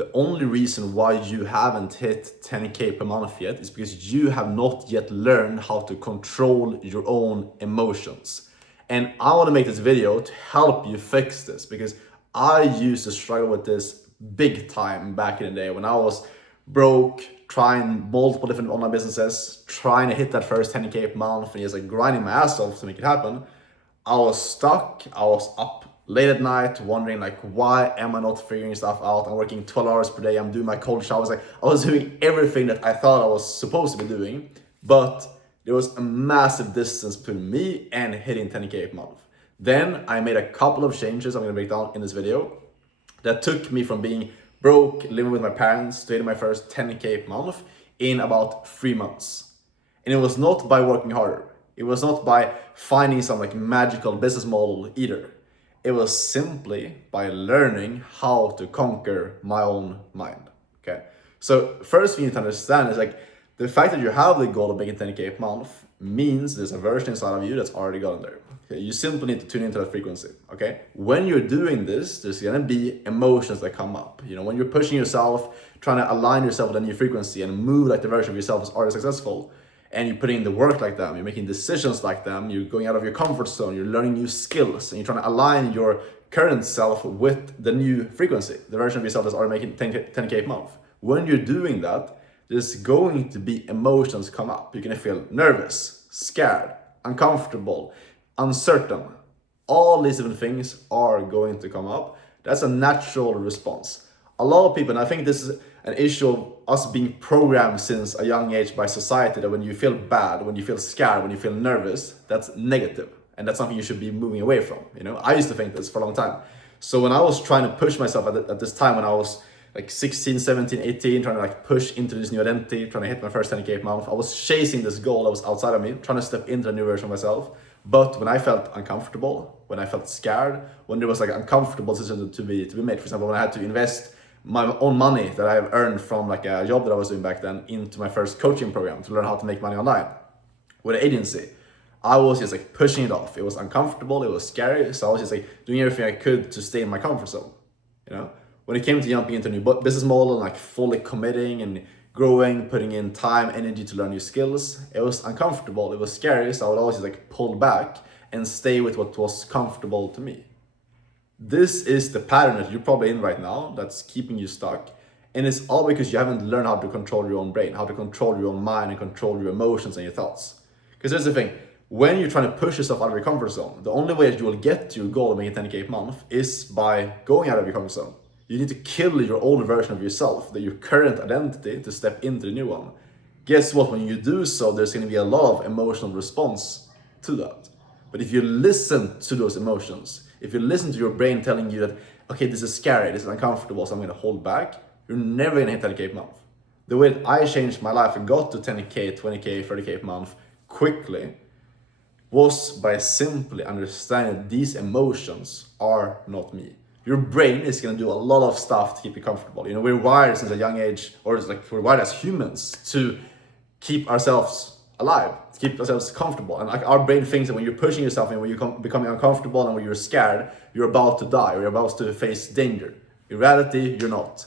The only reason why you haven't hit 10K per month yet is because you have not yet learned how to control your own emotions. And I want to make this video to help you fix this, because I used to struggle with this big time back in the day when I was broke, trying multiple different online businesses, trying to hit that first 10K per month and just like grinding my ass off to make it happen. I was stuck. I was up late at night wondering like, why am I not figuring stuff out? I'm working 12 hours per day. I'm doing my cold showers. I was doing everything that I thought I was supposed to be doing, but there was a massive distance between me and hitting 10K per month. Then I made a couple of changes I'm gonna break down in this video that took me from being broke, living with my parents, to hitting my first 10K per month in about 3 months. And it was not by working harder. It was not by finding some like magical business model either. It was simply by learning how to conquer my own mind. Okay. So first thing you need to understand is like the fact that you have the goal of making 10K per month means there's a version inside of you that's already gotten there. Okay. You simply need to tune into that frequency. Okay. When you're doing this, there's gonna be emotions that come up. You know, when you're pushing yourself, trying to align yourself with a new frequency and move like the version of yourself that's already successful, and you're putting in the work like them, you're making decisions like them, you're going out of your comfort zone, you're learning new skills, and you're trying to align your current self with the new frequency, the version of yourself that's already making 10K per month. When you're doing that, there's going to be emotions come up. You're gonna feel nervous, scared, uncomfortable, uncertain. All these different things are going to come up. That's a natural response. A lot of people, and I think this is an issue of us being programmed since a young age by society, that when you feel bad, when you feel scared, when you feel nervous, that's negative. And that's something you should be moving away from. You know, I used to think this for a long time. So when I was trying to push myself at this time, when I was like 16, 17, 18, trying to like push into this new identity, trying to hit my first 10K per month, I was chasing this goal that was outside of me, trying to step into a new version of myself. But when I felt uncomfortable, when I felt scared, when there was like an uncomfortable decision to be made, for example, when I had to invest my own money that I have earned from like a job that I was doing back then into my first coaching program to learn how to make money online with an agency, I was just like pushing it off. It was uncomfortable, it was scary, so I was just like doing everything I could to stay in my comfort zone. You know, when it came to jumping into a new business model and like fully committing and growing, putting in time, energy to learn new skills, it was uncomfortable, it was scary, so I would always just like pull back and stay with what was comfortable to me. This is the pattern that you're probably in right now that's keeping you stuck. And it's all because you haven't learned how to control your own brain, how to control your own mind and control your emotions and your thoughts. Because here's the thing, when you're trying to push yourself out of your comfort zone, the only way that you will get to your goal of making 10K per month is by going out of your comfort zone. You need to kill your old version of yourself, your current identity, to step into the new one. Guess what? When you do so, there's going to be a lot of emotional response to that. But if you listen to those emotions, if you listen to your brain telling you that, okay, this is scary, this is uncomfortable, so I'm gonna hold back, you're never gonna hit 10K per month. The way that I changed my life and got to 10K, 20K, 30K per month quickly was by simply understanding that these emotions are not me. Your brain is gonna do a lot of stuff to keep you comfortable. You know, we're wired since a young age, or it's like we're wired as humans to keep ourselves alive, to keep ourselves comfortable. And like our brain thinks that when you're pushing yourself and when you're becoming uncomfortable and when you're scared, you're about to die or you're about to face danger. In reality, you're not.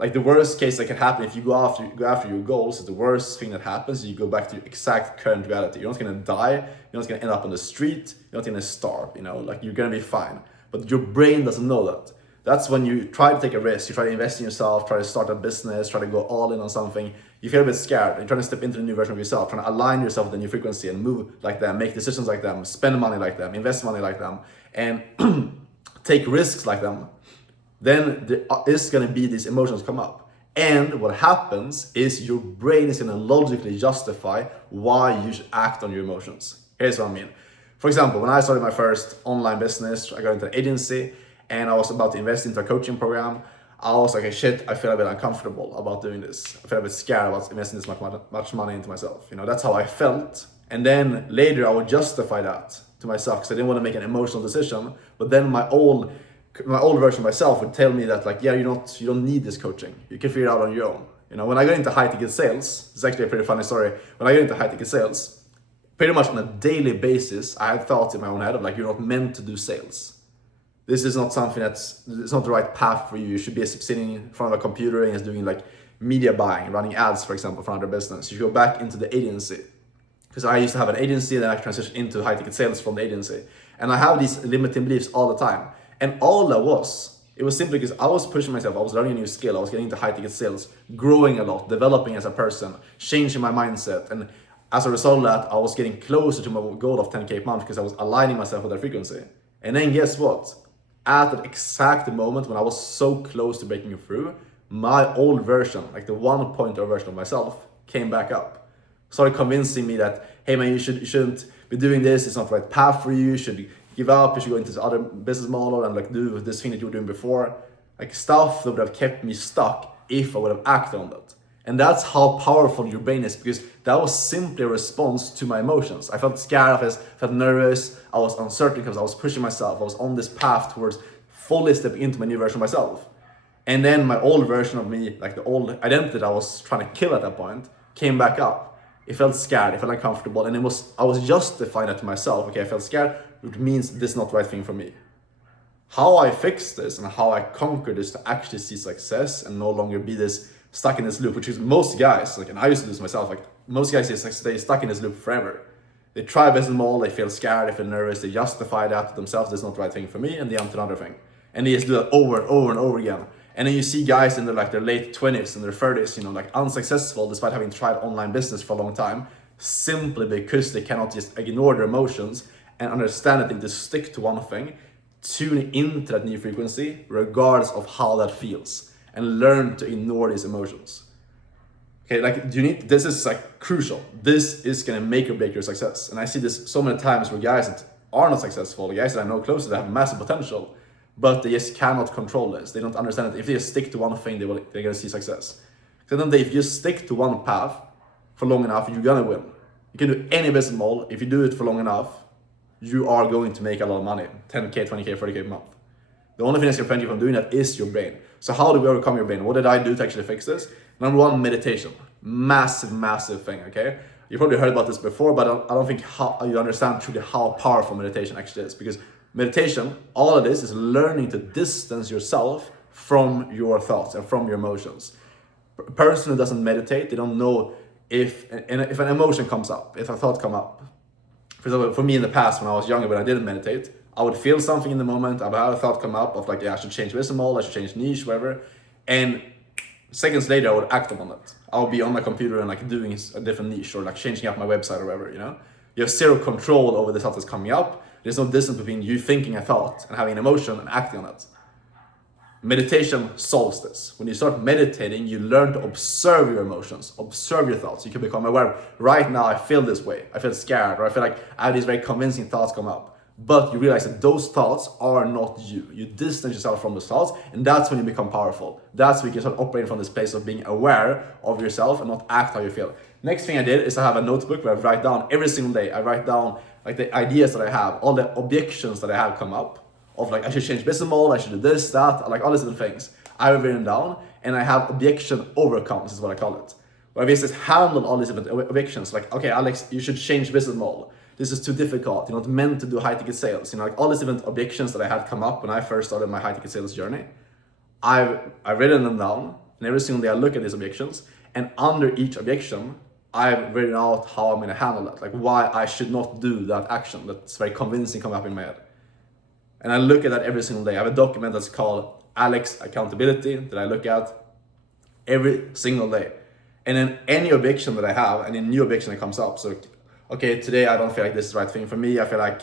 Like the worst case that can happen if you go after your goals is the worst thing that happens is you go back to your exact current reality. You're not gonna die, you're not gonna end up on the street, you're not gonna starve, you know, like you're gonna be fine. But your brain doesn't know that. That's when you try to take a risk, you try to invest in yourself, try to start a business, try to go all in on something. You feel a bit scared, you're trying to step into the new version of yourself, trying to align yourself with the new frequency and move like them, make decisions like them, spend money like them, invest money like them, and take risks like them. Then there is gonna be these emotions come up. And what happens is your brain is gonna logically justify why you should act on your emotions. Here's what I mean. For example, when I started my first online business, I got into an agency and I was about to invest into a coaching program. I was like, hey, shit, I feel a bit uncomfortable about doing this. I feel a bit scared about investing this much money into myself. You know, that's how I felt. And then later I would justify that to myself because I didn't want to make an emotional decision. But then my old version of myself would tell me that like, yeah, you don't need this coaching. You can figure it out on your own. You know, when I got into high ticket sales, it's actually a pretty funny story. When I got into high ticket sales, pretty much on a daily basis, I had thoughts in my own head of like, you're not meant to do sales. this is not something it's not the right path for you. You should be sitting in front of a computer and just doing like media buying, running ads, for example, for another business. You should go back into the agency. Because I used to have an agency, then I transitioned into high ticket sales from the agency. And I have these limiting beliefs all the time. And all that was, it was simply because I was pushing myself, I was learning a new skill, I was getting into high ticket sales, growing a lot, developing as a person, changing my mindset. And as a result of that, I was getting closer to my goal of 10K a month because I was aligning myself with that frequency. And then guess what? At that exact moment when I was so close to breaking through, my old version, like the 1.0 version of myself, came back up. Started convincing me that, hey man, you shouldn't be doing this, it's not the right path for you, you should give up, you should go into this other business model and like do this thing that you were doing before. Like stuff that would have kept me stuck if I would have acted on that. And that's how powerful your brain is, because that was simply a response to my emotions. I felt scared, I felt nervous, I was uncertain because I was pushing myself, I was on this path towards fully stepping into my new version of myself. And then my old version of me, like the old identity that I was trying to kill at that point, came back up. It felt scared, it felt uncomfortable, and I was justifying it to myself. Okay, I felt scared, which means this is not the right thing for me. How I fixed this and how I conquered this to actually see success and no longer be this stuck in this loop, which is most guys, like, and I used to do this myself, like most guys stay stuck in this loop forever. They try a business model, they feel scared, they feel nervous, they justify that to themselves, this is not the right thing for me, and they jump to another thing. And they just do that over and over and over again. And then you see guys in their late 20s and their 30s, you know, like unsuccessful despite having tried online business for a long time, simply because they cannot just ignore their emotions and understand that they need to stick to one thing, tune into that new frequency, regardless of how that feels, and learn to ignore these emotions. Okay, like this is like crucial. This is gonna make or break your success. And I see this so many times where guys that are not successful, the guys that I know closely that have massive potential, but they just cannot control this. They don't understand that if they just stick to one thing, they're gonna see success. So then if you just stick to one path for long enough, you're gonna win. You can do any business model. If you do it for long enough, you are going to make a lot of money, 10K, 20K, 30K a month. The only thing that's gonna prevent you from doing that is your brain. So how do we overcome your brain? What did I do to actually fix this? Number one, meditation. Massive thing, okay? You probably heard about this before, but I don't think you understand truly how powerful meditation actually is, because meditation, all it is learning to distance yourself from your thoughts and from your emotions. A person who doesn't meditate, they don't know if an emotion comes up, if a thought comes up. For example, for me in the past, when I was younger, when I didn't meditate, I would feel something in the moment, I would have a thought come up of like, yeah, I should change business model, I should change niche, whatever. And seconds later, I would act upon it. I would be on my computer and like doing a different niche or like changing up my website or whatever, you know? You have zero control over the thought that's coming up. There's no distance between you thinking a thought and having an emotion and acting on it. Meditation solves this. When you start meditating, you learn to observe your emotions, observe your thoughts. You can become aware, right now I feel this way, I feel scared, or I feel like I have these very convincing thoughts come up. But you realize that those thoughts are not you. You distance yourself from those thoughts, and that's when you become powerful. That's when you can start operating from this place of being aware of yourself and not act how you feel. Next thing I did is I have a notebook where I write down every single day. I write down like the ideas that I have, all the objections that I have come up of like, I should change business model, I should do this, that, like all these little things. I have written down, and I have objection overcomes is what I call it. Where I basically handle all these objections, like, okay, Alex, you should change business model. This is too difficult. You're not meant to do high ticket sales. You know, like all these different objections that I had come up when I first started my high ticket sales journey. I've written them down, and every single day I look at these objections, and under each objection, I've written out how I'm gonna handle that, like why I should not do that action that's very convincing come up in my head. And I look at that every single day. I have a document that's called Alex Accountability that I look at every single day. And then any objection that I have, any new objection that comes up, so okay, today I don't feel like this is the right thing for me. I feel like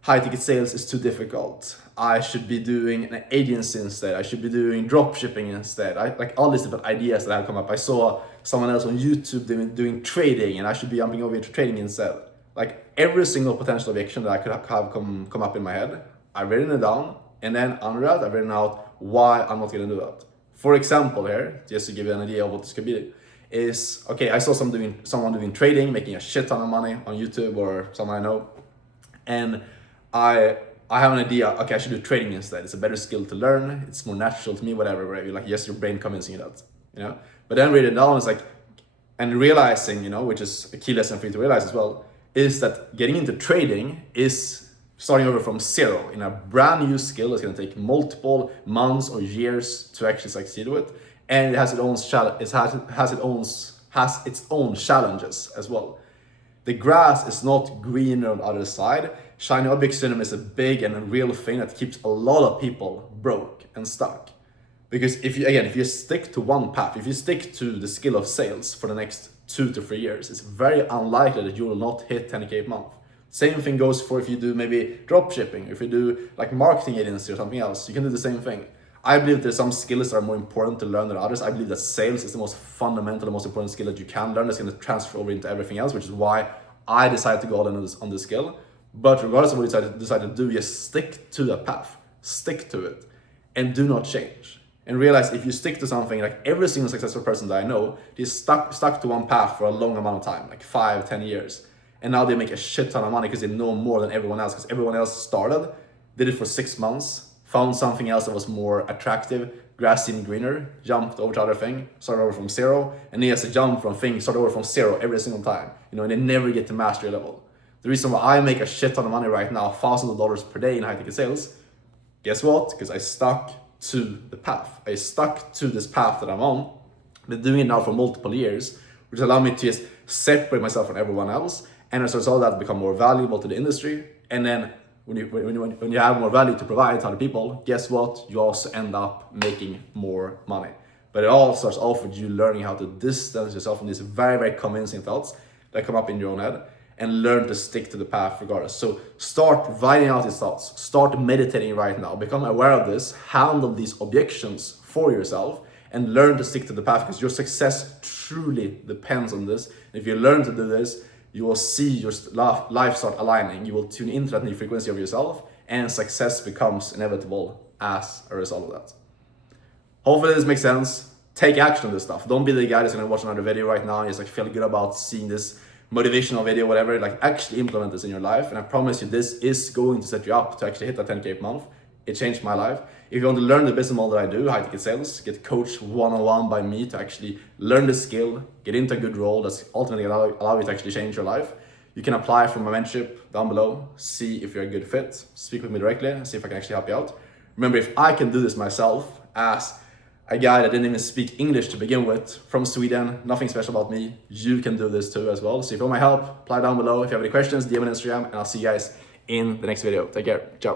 high ticket sales is too difficult. I should be doing an agency instead. I should be doing drop shipping instead. Like all these different ideas that have come up. I saw someone else on YouTube doing trading, and I should be jumping over into trading instead. Like every single potential objection that I could have come up in my head, I've written it down, and then under that, I've written out why I'm not gonna do that. For example here, just to give you an idea of what this could be, is, okay, I saw someone doing trading, making a shit ton of money on YouTube or someone I know, and I have an idea, okay, I should do trading instead. It's a better skill to learn, it's more natural to me, whatever, right? Like, yes, your brain convincing you that, you know? But then read it down, it's like, and realizing, you know, which is a key lesson for you to realize as well, is that getting into trading is starting over from zero in a brand new skill that's going to take multiple months or years to actually succeed with, and it has its own challenges as well. The grass is not greener on the other side. Shiny object syndrome is a big and a real thing that keeps a lot of people broke and stuck. Because if you stick to one path, if you stick to the skill of sales for the next 2 to 3 years, it's very unlikely that you will not hit 10K a month. Same thing goes for if you do maybe drop shipping, if you do like marketing agency or something else, you can do the same thing. I believe there's some skills that are more important to learn than others. I believe that sales is the most fundamental, the most important skill that you can learn that's going to transfer over into everything else, which is why I decided to go all in on this skill. But regardless of what you decide to do, just stick to that path, stick to it, and do not change. And realize if you stick to something, like every single successful person that I know, they stuck to one path for a long amount of time, like 5-10 years. And now they make a shit ton of money because they know more than everyone else, because everyone else started, did it for 6 months, found something else that was more attractive, grass seemed greener, jumped over to other thing, started over from zero, and he has to jump from thing, start over from zero every single time, and they never get to mastery level. The reason why I make a shit ton of money right now, thousands of dollars per day in high ticket sales, guess what? Because I stuck to the path. I stuck to this path that I'm on. I've been doing it now for multiple years, which allowed me to just separate myself from everyone else, and as a result of that, become more valuable to the industry. And then when you have more value to provide to other people, guess what? You also end up making more money. But it all starts off with you learning how to distance yourself from these very, very convincing thoughts that come up in your own head, and learn to stick to the path regardless. So start writing out these thoughts, start meditating right now, become aware of this, handle these objections for yourself, and learn to stick to the path, because your success truly depends on this. If you learn to do this, you will see your life start aligning. You will tune into that new frequency of yourself, and success becomes inevitable as a result of that. Hopefully this makes sense. Take action on this stuff. Don't be the guy that's gonna watch another video right now and just feel good about seeing this motivational video, whatever. Actually implement this in your life, and I promise you this is going to set you up to actually hit that 10K a month. It changed my life. If you want to learn the business model that I do, high ticket sales, get coached one-on-one by me to actually learn the skill, get into a good role that's ultimately allow you to actually change your life, you can apply for my mentorship down below, see if you're a good fit, speak with me directly, and see if I can actually help you out. Remember, if I can do this myself as a guy that didn't even speak English to begin with, from Sweden, nothing special about me, you can do this too as well. So if you want my help, apply down below. If you have any questions, DM on Instagram, and I'll see you guys in the next video. Take care. Ciao.